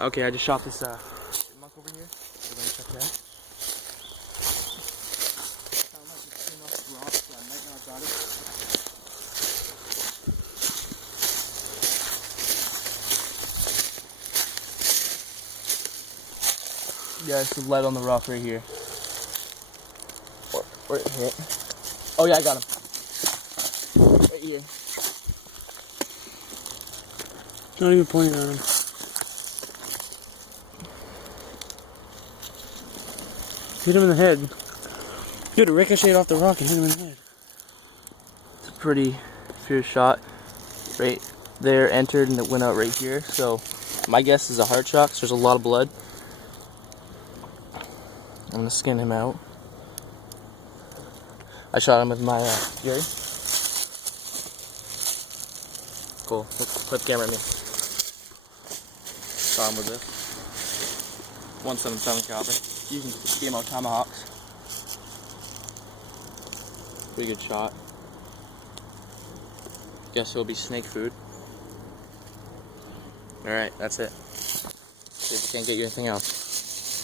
Okay, I just shot this chipmunk over here. We're gonna check it out. Sound like it came off the rock, so I might not have got it. Yeah, it's the lead on the rock right here. Where it hit. Oh yeah, I got him. Right here. Not even pointing at him. Hit him in the head. Dude, it ricocheted off the rock and hit him in the head. It's a pretty fierce shot. Right there entered and it went out right here. So my guess is a heart shock. So there's a lot of blood. I'm gonna skin him out. I shot him with my Fury. Cool. Put the camera at me. Shot him with this 177 caliber. Using GMO tomahawks. Pretty good shot. Guess it'll be snake food. Alright, that's it. Can't get you anything else.